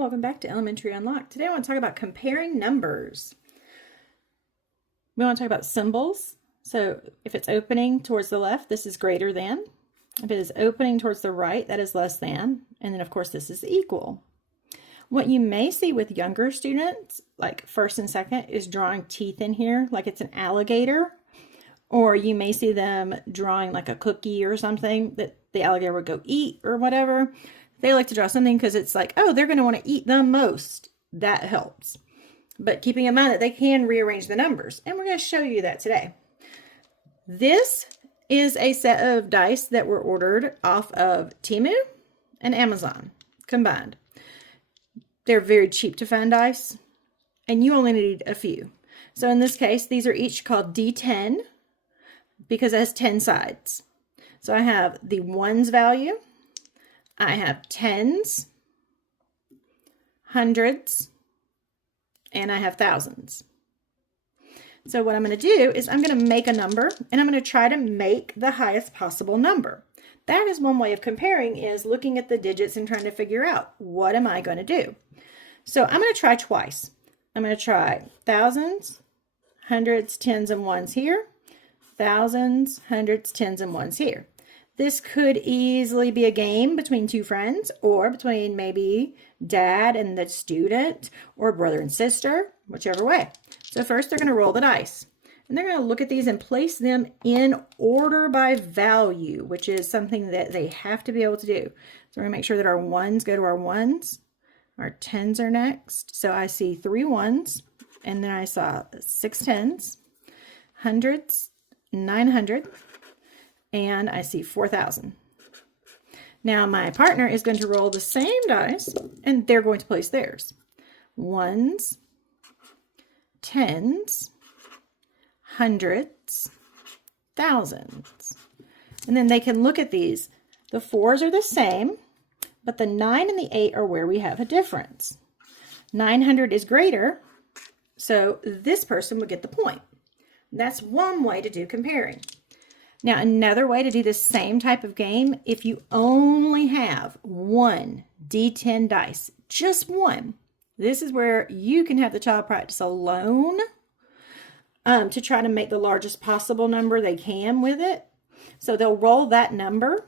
Welcome back to Elementary Unlocked. Today I want to talk about comparing numbers. We want to talk about symbols. So if it's opening towards the left, this is greater than. If it is opening towards the right, that is less than. And then of course this is equal. What you may see with younger students, like first and second, is drawing teeth in here like it's an alligator. Or you may see them drawing like a cookie or something that the alligator would go eat or whatever. They like to draw something because it's like, oh, they're going to want to eat the most. That helps. But keeping in mind that they can rearrange the numbers. And we're going to show you that today. This is a set of dice that were ordered off of Temu and Amazon combined. They're very cheap to find dice. And you only need a few. So in this case, these are each called D10 because it has 10 sides. So I have the ones value. I have tens, hundreds, and I have thousands. So what I'm going to do is I'm going to make a number, and I'm going to try to make the highest possible number. That is one way of comparing, is looking at the digits and trying to figure out, what am I going to do? So I'm going to try twice. I'm going to try thousands, hundreds, tens, and ones here. Thousands, hundreds, tens, and ones here. This could easily be a game between two friends, or between maybe dad and the student, or brother and sister, whichever way. So first they're going to roll the dice. And they're going to look at these and place them in order by value, which is something that they have to be able to do. So we're going to make sure that our ones go to our ones. Our tens are next. So I see 3 ones, and then I saw 6 tens, hundreds, 900. And I see 4,000. Now my partner is going to roll the same dice, and they're going to place theirs. Ones, tens, hundreds, thousands. And then they can look at these. The 4s are the same, but the 9 and the 8 are where we have a difference. 900 is greater, so this person would get the point. That's one way to do comparing. Now, another way to do the same type of game, if you only have one D10 dice, just one, this is where you can have the child practice alone to try to make the largest possible number they can with it. So they'll roll that number,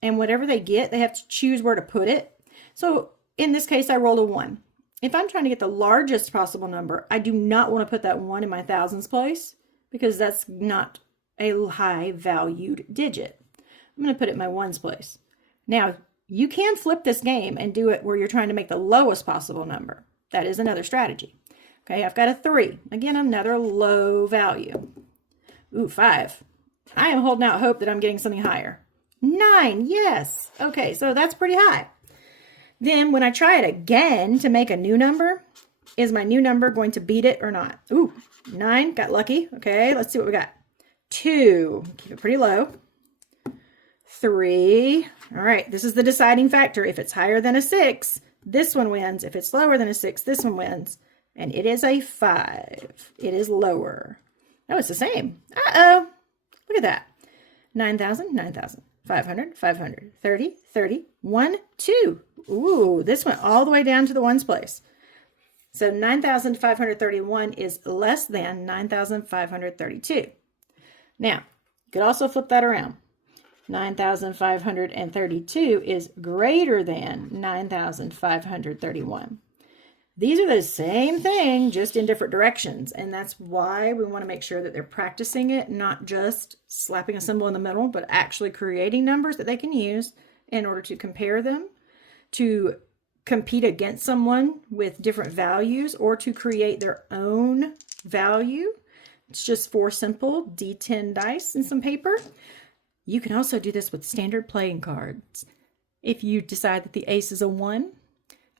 and whatever they get, they have to choose where to put it. So in this case, I rolled a 1. If I'm trying to get the largest possible number, I do not want to put that 1 in my thousands place, because that's not a high valued digit. I'm going to put it in my ones place. Now, you can flip this game and do it where you're trying to make the lowest possible number. That is another strategy. Okay, I've got a 3. Again, another low value. Ooh, 5. I am holding out hope that I'm getting something higher. 9, yes. Okay, so that's pretty high. Then when I try it again to make a new number, is my new number going to beat it or not? Ooh, 9, got lucky. Okay, let's see what we got. 2, keep it pretty low. 3, all right, this is the deciding factor. If it's higher than a 6, this one wins. If it's lower than a 6, this one wins. And it is a 5. It is lower. Oh, it's the same. Uh-oh, look at that. 9,000, 9,000, 500, 500, 30, 30, 1, 2. Ooh, this went all the way down to the ones place. So 9,531 is less than 9,532. Now, you could also flip that around. 9,532 is greater than 9,531. These are the same thing, just in different directions. And that's why we want to make sure that they're practicing it, not just slapping a symbol in the middle, but actually creating numbers that they can use in order to compare them, to compete against someone with different values, or to create their own value. It's just 4 simple D10 dice and some paper. You can also do this with standard playing cards. If you decide that the ace is a 1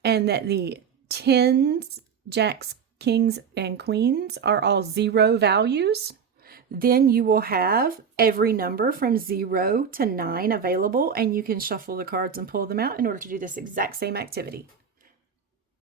and that the tens, jacks, kings, and queens are all 0 values, then you will have every number from 0 to 9 available, and you can shuffle the cards and pull them out in order to do this exact same activity.